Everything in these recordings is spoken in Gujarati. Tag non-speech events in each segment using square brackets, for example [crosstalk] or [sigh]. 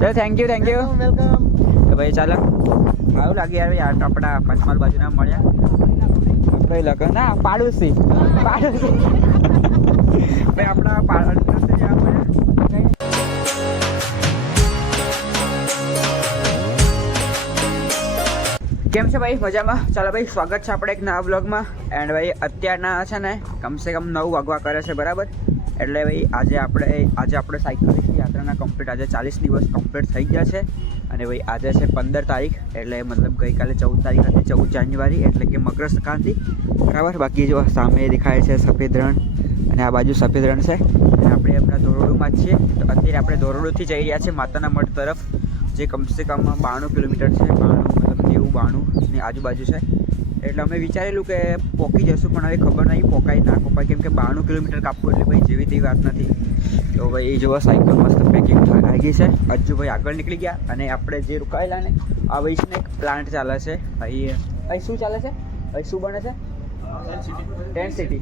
ચલો thank you thank you welcome તો ભાઈ ચાલો. સારું લાગે યાર ભાઈ આ આપણા પંચમહાલ બાજુના મળ્યા. કઈ લગ ના પાડોશી. પાડોશી. ભાઈ આપણા પાડોશી મળ્યા કેમ છે ભાઈ? મજામાં? ચાલો ભાઈ સ્વાગત છે આપણે એક નવા બ્લોગમાં એન્ડ ભાઈ અત્યારના છે ને કમસે કમ નવ વાગવા કરે છે બરાબર? એટલે ભાઈ, આજે આપણે આજે આપણે સાયકલિસ્ટ યાત્રાના કમ્પ્લીટ આજે ચાલીસ દિવસ કમ્પ્લીટ થઈ ગયા છે. અને ભાઈ, આજે છે પંદર તારીખ, એટલે મતલબ ગઈકાલે ચૌદ તારીખ હતી, ચૌદ જાન્યુઆરી, એટલે કે મકર સંક્રાંતિ. બરાબર? બાકી જો સામે દેખાય છે સફેદ રણ, અને આ બાજુ સફેદ રણ છે. અને આપણે હમણાં ધોરડોમાં જ છીએ. તો અત્યારે આપણે ધોરડોથી જઈ રહ્યા છીએ માતાના મઠ તરફ, જે કમસે કમ બાણું કિલોમીટર છે. બાણું, મતલબ નેવું બાણું ની આજુબાજુ છે. એટલે અમે વિચારેલું કે પોકી જશું પણ હવે ખબર નહીં પોકાય ના પોકાય. કેમ કે બાણું કિલોમીટર કાપવું એટલે ભાઈ જેવી તેવી વાત નથી. તો ભાઈ એ જોવા સાયકલ મસ્ત પેકિંગ આવી ગઈ છે. હજુ ભાઈ આગળ નીકળી ગયા અને આપણે જે રોકાયેલા ને આ ભાઈ છે ને એક પ્લાન્ટ ચાલે છે. અહીં અહીં શું ચાલે છે? અહીં શું બને છે? ટેન્ટ સિટી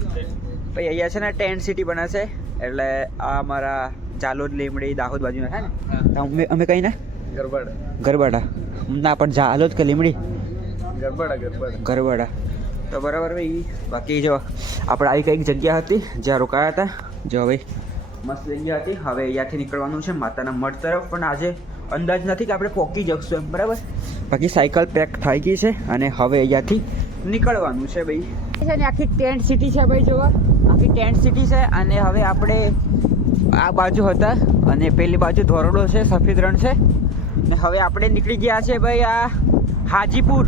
ભાઈ અહીંયા છે ને ટેન્ટ સિટી બને છે. એટલે આ અમારા જાલોદ લીમડી દાહોદ બાજુના છે ને? અમે અમે કઈ ને ગરબડ. ગરબાડા. ના પણ જાલોદ કે લીમડી? ગરબડા ગરબડા. ગરબાડા તો બરાબર ભાઈ બાકી જો આપણે આવી કંઈક જગ્યા હતી જ્યાં રોકાયા હતા. જો ભાઈ મસ્ત જગ્યા હતી. હવે અહીંયાથી નીકળવાનું છે માતાના મઠ તરફ પણ આજે અંદાજ નથી કે આપણે પહોંચી જશું એમ બરાબર? બાકી સાયકલ પેક થઈ ગઈ છે અને હવે અહીંયાથી નીકળવાનું છે ભાઈ. છે ને આખી ટેન્ટ સિટી છે ભાઈ જોવા. આખી ટેન્ટ સિટી છે અને હવે આપણે આ બાજુ હતા અને પેલી બાજુ ધોરડો છે સફેદ રણ છે. ને હવે આપણે નીકળી ગયા છે ભાઈ આ હાજીપુર.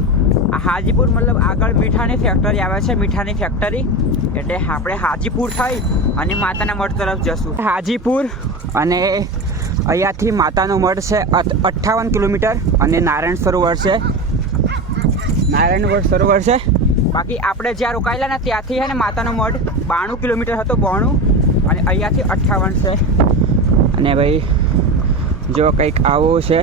હાજીપુર મતલબ આગળ મીઠાની ફેક્ટરી આવે છે, મીઠાની ફેક્ટરી એટલે આપણે હાજીપુર થઈ અને માતાના મઠ તરફ જશું. હાજીપુર અને અહીંયાથી માતાનો મઠ છે અઠ્ઠાવન કિલોમીટર અને નારાયણ સરોવર છે. નારાયણ સરોવર છે. બાકી આપણે જ્યાં રોકાયેલા ને ત્યાંથી છે ને માતાનો મઠ બાણું કિલોમીટર હતો બોણું અને અહીંયાથી અઠ્ઠાવન છે. અને ભાઈ, જો કંઈક આવું છે.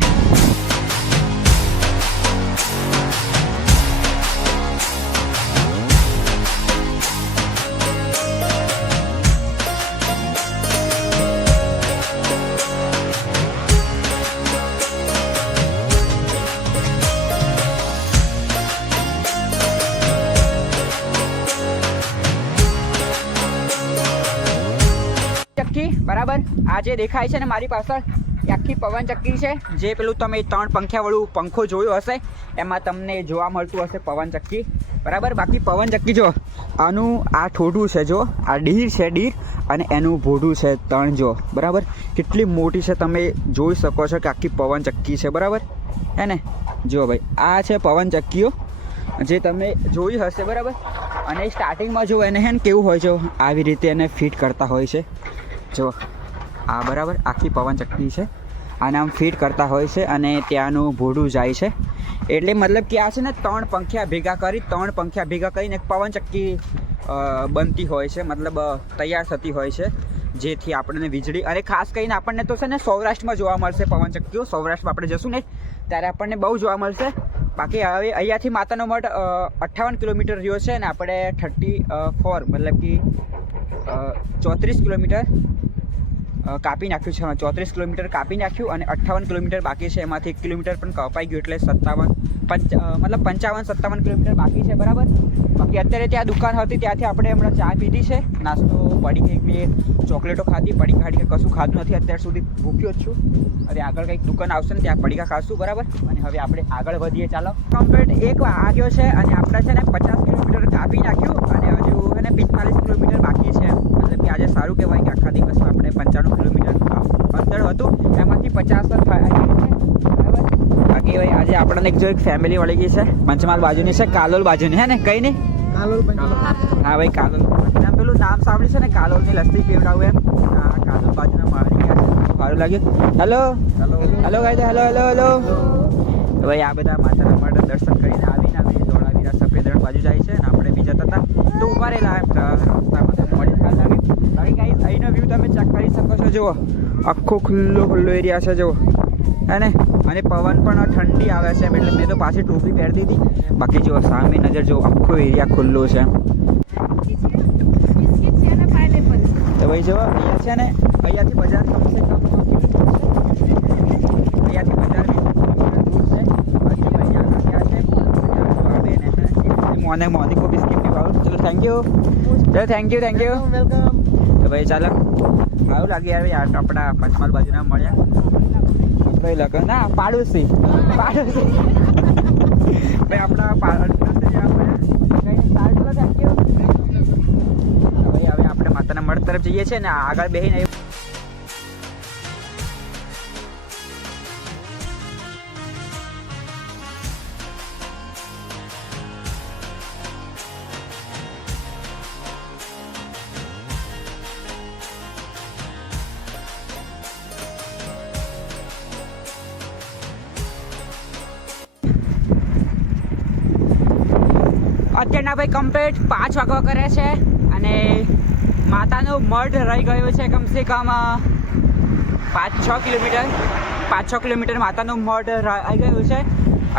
આ જે દેખાય છે ને મારી પાછળ. આખી પવન ચક્કી છે. જે પેલું તમે ત્રણ પંખ્યાવાળું પંખો જોયું હશે, એમાં તમને જોવા મળતું હશે પવન ચક્કી. બરાબર? બાકી પવન ચક્કી જો, આનું આ ઠોડું છે જો, આ ડીર છે ડીર અને એનું ભોડું છે ત્રણ જો. બરાબર? કેટલી મોટી છે તમે જોઈ શકો છો કે આખી પવન ચક્કી છે. બરાબર? હે ને? જો ભાઈ, આ છે પવન ચક્કીઓ. જે તમે જોઈ હશે, બરાબર? અને સ્ટાર્ટિંગમાં જો એને હે ને કેવું હોય છે આવી રીતે એને ફિટ કરતા હોય છે. જો. આ બરાબર આખી પવનચક્કી છે. આને આમ ફિટ કરતા હોય છે અને ત્યાંનું ભોડું જાય છે. એટલે મતલબ કે આ છે ને ત્રણ પંખ્યા ભેગા કરી, ત્રણ પંખ્યા ભેગા કરીને એક પવન બનતી હોય છે, મતલબ તૈયાર થતી હોય છે, જેથી આપણને વીજળી અને ખાસ કરીને આપણને તો છે ને સૌરાષ્ટ્રમાં જોવા મળશે પવનચક્કીઓ. સૌરાષ્ટ્રમાં આપણે જશું ને, ત્યારે આપણને બહુ જોવા મળશે. બાકી હવે અહીંયાથી માતાનો મઠ અઠ્ઠાવન કિલોમીટર રહ્યો છે અને આપણે થર્ટી ફોર, મતલબ કે ચોત્રીસ કિલોમીટર કાપી નાખ્યું છે. ચોત્રીસ કિલોમીટર કાપી નાખ્યું અને અઠ્ઠાવન કિલોમીટર બાકી છે. એમાંથી એક કિલોમીટર પણ કપાઈ ગયું એટલે સત્તાવન પંચ મતલબ પંચાવન, સત્તાવન કિલોમીટર બાકી છે, બરાબર? બાકી અત્યારે ત્યાં દુકાન હતી, ત્યાંથી આપણે હમણાં ચા પીધી છે. નાસ્તો પડી કંઈક બે ચોકલેટો ખાધી, પડી ખાડી કશું ખાધું નથી. અત્યાર સુધી ભૂખ્યો જ છું. હવે આગળ કંઈક દુકાન આવશે ને, ત્યાં પડીકા ખાશું, બરાબર? અને હવે આપણે આગળ વધીએ. ચાલો. કમ્પ્લીટ એક વાગ્યો છે અને આપણે છે ને પચાસ કિલોમીટર કાપી નાખ્યું અને હજુ છે ને પિસ્તાલીસ કિલોમીટર બાકી છે. મતલબ કે આજે સારું કહેવાય કે આખા દિવસમાં આપણે પંચાણું કિલોમીટર અંતર હતું. એમાંથી પચાસ જ બાકી ભાઈ આજે આપણને એક જો એક ફેમિલી મળી ગઈ છે. પંચમહાલ બાજુની છે કાલોલ બાજુની હે ને? કઈ નહીં? કાલોલ હા ભાઈ કાલોલ. પેલું નામ સાંભળ્યું છે ને કાલોલની લસ્સી પીવડાવું એમ? હા કાલોલ બાજુના મારી ગયા છે. સારું લાગ્યું. Hello hello hello guy hello hello hello ભાઈ આ બધા માતાના માટે દર્શન કરીને આવીને અમે ધોળાવીરા સફેદ રણ બાજુ જાય છે અને આપણે બીજા હતા. તો ઊભા રહેલા એમ. તો રસ્તામાં તો મળી લાગ્યું બાકી અહીંનો વ્યૂ તમે ચેક શકો છો. જુઓ, આખો ખુલ્લો ખુલ્લો એરિયા છે, જુઓ. હે અને પવન પણ ઠંડી આવે છે, એટલે મેં તો પાછી ટોપી પહેરી દીધી બાકી જુઓ, સામે નજર જુઓ, આખો એરિયા ખુલ્લો છે. તો ભાઈ જો અહીંયા છે ને, અહીંયાથી બજાર કમસે કમ અહીંયાથી મને મોનિકો બિસ્કિટ પીવાડું ચલો થેન્ક યુ ચલો thank you thank you welcome તો ભાઈ ચાલો સારું લાગે યાર યાર આપણા પંચમહાલ બાજુના મળ્યા ભાઈ લગન ના પાડોશી પાડોશી ભાઈ આપણા પાડોશી જેવા મળ્યા કઈ ભાઈ હવે આપણે માતાના મઢ તરફ જઈએ છીએ ને આગળ બેહીને અત્યારના ભાઈ કમ્પ્લીટ પાંચ વાગવા કરે છે અને માતાનો મઢ રહી ગયો છે કમસે કમ પાંચ છ કિલોમીટર, પાંચ છ કિલોમીટર માતાનો મઢ રહી ગયું છે.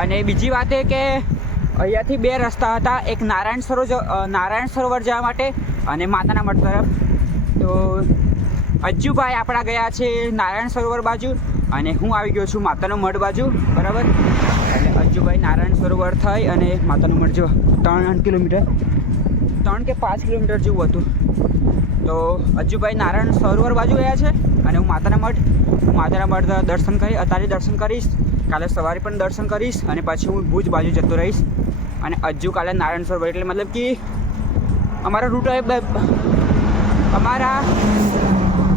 અને બીજી વાત એ કે અહીંયાથી બે રસ્તા હતા, એક નારાયણ સરોવર નારાયણ સરોવર જવા માટે અને માતાના મઢ તરફ. તો અજ્જુભાઈ આપણા ગયા છે નારાયણ સરોવર બાજુ અને હું આવી ગયો છું માતાનો મઢ બાજુ, બરાબર? એટલે અજ્જુભાઈ નારાયણ સરોવર થઈ અને માતાનું મઢ, જો, ત્રણ કિલોમીટર. ત્રણ કે પાંચ કિલોમીટર જેવું હતું. તો અજ્જુભાઈ નારાયણ સરોવર બાજુ ગયા છે અને હું માતાના મઢ, હું માતાના મઢ દર્શન કરી, અત્યારે દર્શન કરીશ. કાલે સવારે પણ દર્શન કરીશ અને પછી હું ભુજ બાજુ જતો રહીશ. અને અજુ કાલે નારાયણ સરોવર, એટલે મતલબ કે અમારો રૂટ અમારા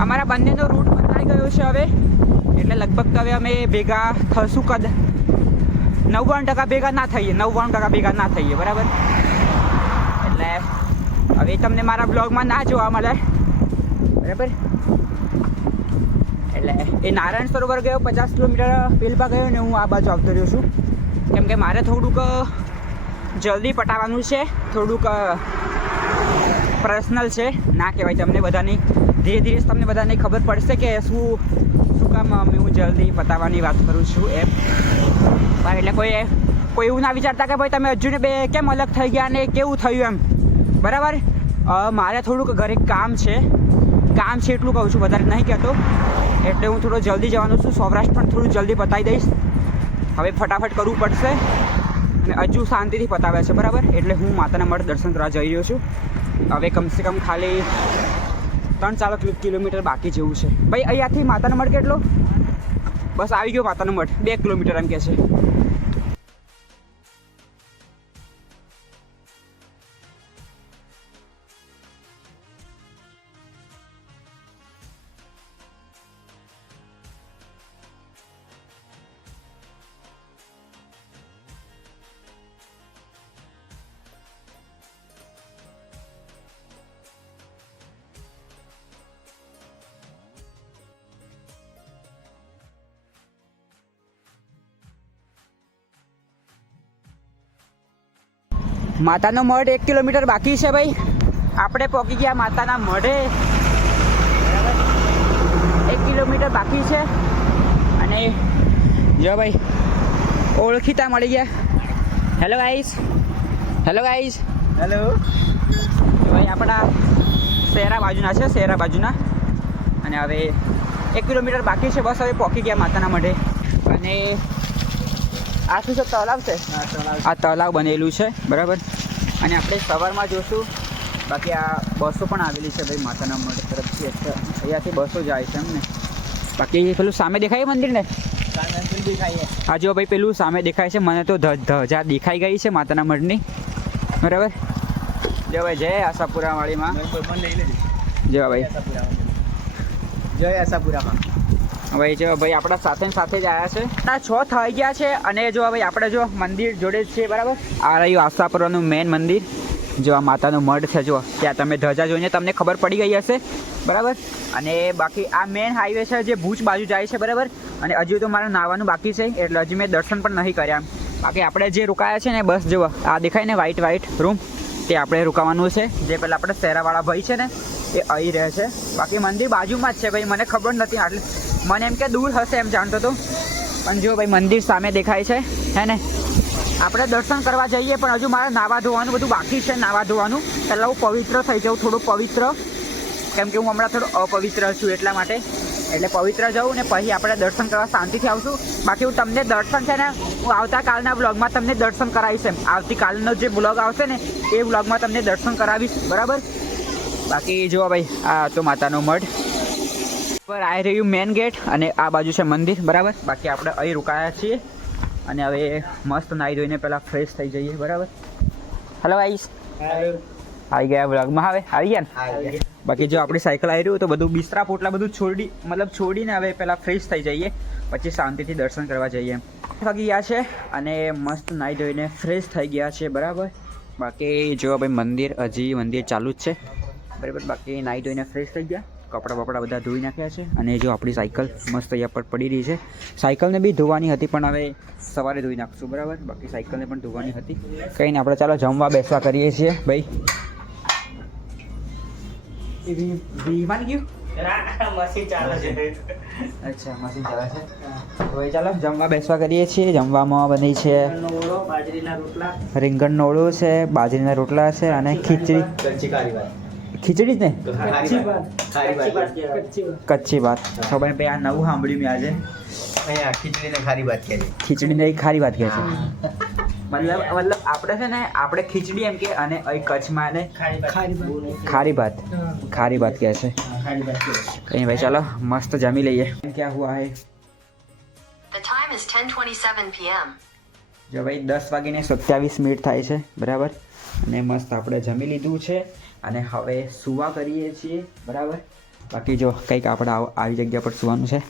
અમારા બંનેનો રૂટ બદલાઈ ગયો છે હવે. એટલે લગભગ હવે અમે ભેગા થશું કદ. નવ્વાણું ટકા ભેગા ના થઈએ, નવ્વાણું ટકા ભેગા ના થઈએ, બરાબર? એટલે હવે તમને મારા બ્લોગમાં ના જોવા મળે, બરાબર? એટલે એ નારાયણ સરોવર ગયો, પચાસ કિલોમીટર પેલપા ગયો ને હું આ બાજુ આવતો રહ્યો છું. કેમ કે મારે થોડુંક જલ્દી પટાવવાનું છે, થોડુંક પર્સનલ છે. ના કહેવાય તમને બધાની. ધીરે ધીરે તમને બધાને ખબર પડશે કે શું શું કામ હું જલ્દી પતાવવાની વાત કરું છું એમ. પણ એટલે કોઈ કોઈ એવું ના વિચારતા કે ભાઈ તમે હજુ બે કેમ અલગ થઈ ગયા ને કેવું થયું એમ. બરાબર? મારે થોડુંક ઘરે કામ છે. કામ છે એટલું કહું છું, વધારે નહીં કહેતો. એટલે હું થોડો જલ્દી જવાનું છું. સૌરાષ્ટ્ર પણ થોડું જલ્દી પતાવી દઈશ. હવે ફટાફટ કરવું પડશે. અને હજુ શાંતિથી પતાવ્યા છે, બરાબર? એટલે હું માતાના મઢ દર્શન કરવા જઈ રહ્યો છું. હવે કમસે કમ ખાલી ત્રણ ચાર કિલોમીટર બાકી જેવું છે. ભાઈ, અહીંયાથી માતાનો મઢ કેટલો? બસ આવી ગયો માતાનો મઢ. બે કિલોમીટર એમ કે છે. માતાનો મઢ એક કિલોમીટર બાકી છે ભાઈ. આપણે પહોંચી ગયા માતાના મઢે. બરાબર? એક કિલોમીટર બાકી છે. અને જો ભાઈ ઓળખીતા મળી ગયા. Hello guys hello guys hello ભાઈ આપણા શહેરા બાજુના છે શહેરા બાજુના. અને હવે એક કિલોમીટર બાકી છે બસ હવે પહોંચી ગયા માતાના મઢે. અને આ શું છે તળાવ છે. આ તળાવ બનેલું છે બરાબર? અને આપણે સવારમાં જોશું. બાકી આ બસો પણ આવેલી છે ભાઈ માતાના મઢ તરફથી. અહીંયાથી બસો જાય છે એમને. બાકી પેલું સામે દેખાય મંદિર ને આ જો ભાઈ પેલું સામે દેખાય છે. મને તો ધજા દેખાઈ ગઈ છે માતાના મઢની. બરાબર? જો ભાઈ જય આશાપુરા વાળીમાં મને લઈ લેજે. જો ભાઈ. જય આશાપુરામાં ભાઈ જો ભાઈ આપણા સાથે સાથે જ આવ્યા છે. આ છ થઈ ગયા છે અને જો ભાઈ આપણે જો મંદિર જોડે જ છે બરાબર? આ રહ્યું આશાપુરાનું મેન મંદિર. જો આ માતાનું મઢ છે જો ત્યાં તમે ધજા જોઈને તમને ખબર પડી ગઈ હશે. બરાબર? અને બાકી આ મેન હાઈવે છે, જે ભુજ બાજુ જાય છે, બરાબર? અને હજુ તો મારે નાવાનું બાકી છે, એટલે હજી મેં દર્શન પણ નહીં કર્યા બાકી આપણે જે રોકાયા છે ને, બસ જુઓ. આ દેખાય ને વ્હાઈટ વ્હાઈટ રૂમ તે આપણે રોકાવાનું છે. જે પેલા આપણે શહેરાવાળા ભાઈ છે ને એ અહીં રહે છે. બાકી મંદિર બાજુમાં જ છે, ભાઈ. મને ખબર નથી આટલે મને એમ કે દૂર હશે એમ જાણતો હતો પણ જો ભાઈ મંદિર સામે દેખાય છે, હે ને? આપણે દર્શન કરવા જઈએ, પણ હજુ મારે નાવા ધોવાનું બધું બાકી છે, નાવા ધોવાનું. પહેલાં હું પવિત્ર થઈ જાઉં, થોડું પવિત્ર. કેમ કે હું હમણાં થોડું અપવિત્ર છું એટલા માટે. એટલે પવિત્ર જવું ને પછી આપણે દર્શન કરવા શાંતિથી આવશું. બાકી હું તમને દર્શન છે ને, હું આવતાકાલના બ્લોગમાં તમને દર્શન કરાવીશ એમ. આવતીકાલનો જે બ્લોગ આવશે ને, એ બ્લોગમાં તમને દર્શન કરાવીશ. બરાબર? બાકી જુઓ ભાઈ, આ તો માતાનો મઢ. પર આવી રહ્યું મેન ગેટ અને આ બાજુ છે મંદિર બરાબર? બાકી આપણે અહીં રોકાયા છીએ અને હવે મસ્ત નાહી ધોઈને પહેલાં ફ્રેશ થઈ જઈએ બરાબર? હલો આઈશ આવી ગયા બ્લોગમાં હવે આવી ગયા ને? બાકી જો આપણી સાયકલ આવી રહ્યું તો બધું બિસ્તરા પોટલા બધું છોડી મતલબ છોડીને હવે પહેલાં ફ્રેશ થઈ જઈએ પછી શાંતિથી દર્શન કરવા જઈએ થકી ગયા છે અને મસ્ત નાહી ધોઈને ફ્રેશ થઈ ગયા છે બરાબર? બાકી જો ભાઈ મંદિર હજી મંદિર ચાલુ જ છે. બરાબર બાકી નાહી ધોઈને ફ્રેશ થઈ ગયા. કપડાં બપડા બધા ધોઈ નાખ્યા છે અને જો આપણી સાયકલ મસ્ત અહીંયા પર પડી રહી છે. સાયકલને બી ધોવાની હતી પણ હવે સવારે ધોઈ નાખશું બરાબર? બાકી સાયકલને પણ ધોવાની હતી. કંઈ નહીં આપણે ચાલો જમવા બેસવા કરીએ છીએ ભાઈ. વિમાન ગયું? અચ્છા મશીન ચાલે છે. હવે ચાલો જમવા બેસવા કરીએ છીએ. જમવામાં બની છે રીંગણનો ઓળો છે બાજરીના રોટલા છે અને ખીચડી. ખીચડી જ ને. કચ્છી ભાત. તો ભાઈ ભાઈ આ નવું સાંભળ્યું મેં આજે. અહીંયા ખીચડીને ખારી વાત કહે છે. ખીચડીને ખારી વાત કહે છે. મતલબ મતલબ આપણે છે ને આપણે ખીચડી એમ કે અને અહીં કચ્છમાં ને ખારી ભાત. ખારી ભાત. કહે છે. કઈ ભાઈ ચાલો મસ્ત જમી લઈએ. ક્યાં હુઆ હે The time is 10:27 p.m. જો ભાઈ દસ વાગીને સત્યાવીસ મિનિટ થાય છે બરાબર? અને મસ્ત આપણે જમી લીધું છે. અને હવે સુવા કરીએ છીએ, બરાબર? બાકી જો કંઈક આપણે આવ- જગ્યા પર સુવાનું છે.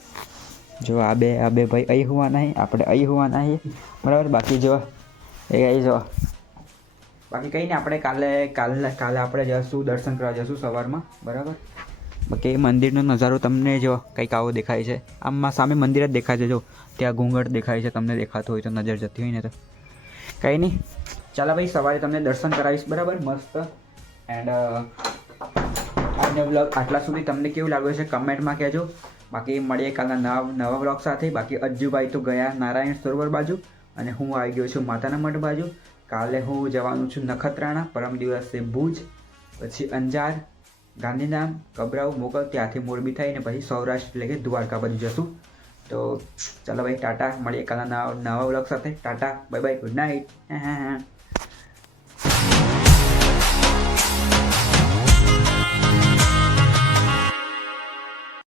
જો આ બે આ બે ભાઈ અહીં હોવાના નહીં, આપણે અહીં હોવાના નહીં, બરાબર? બાકી જો, એ અહીં જો. બાકી કંઈ નહીં, આપણે કાલે કાલે કાલે આપણે જશું, દર્શન કરવા જશું સવારમાં, બરાબર? બાકી મંદિરનો નજારો તમને જો કંઈક આવો દેખાય છે. આમાં સામે મંદિર જ દેખાય છે, જો. ત્યાં ઘૂંઘટ દેખાય છે, તમને દેખાતું હોય તો, નજર જતી હોય ને તો. કંઈ નહીં. ચાલો ભાઈ, સવારે તમને દર્શન કરાવીશ, બરાબર? મસ્ત. એન્ડ આજનો બ્લોગ આટલા સુધી તમને કેવું લાગ્યું છે કમેન્ટમાં કહેજો. બાકી મળીએ કાલના નવા નવા બ્લોગ સાથે. બાકી અજ્જુભાઈ તો ગયા નારાયણ સરોવર બાજુ અને હું આવી ગયો છું માતાના મઠ બાજુ. કાલે હું જવાનું છું નખત્રાણા, પરમ દિવસે ભુજ, પછી અંજાર, ગાંધીધામ, કબરાઉ મોકલ ત્યાંથી મોરબી થઈને પછી સૌરાષ્ટ્ર એટલે કે દ્વારકા બાજુ જશું. તો ચાલો ભાઈ, ટાટા. મળીએ કાલના નવા નવા બ્લોગ સાથે. Tata. Bye bye. Good night. [laughs]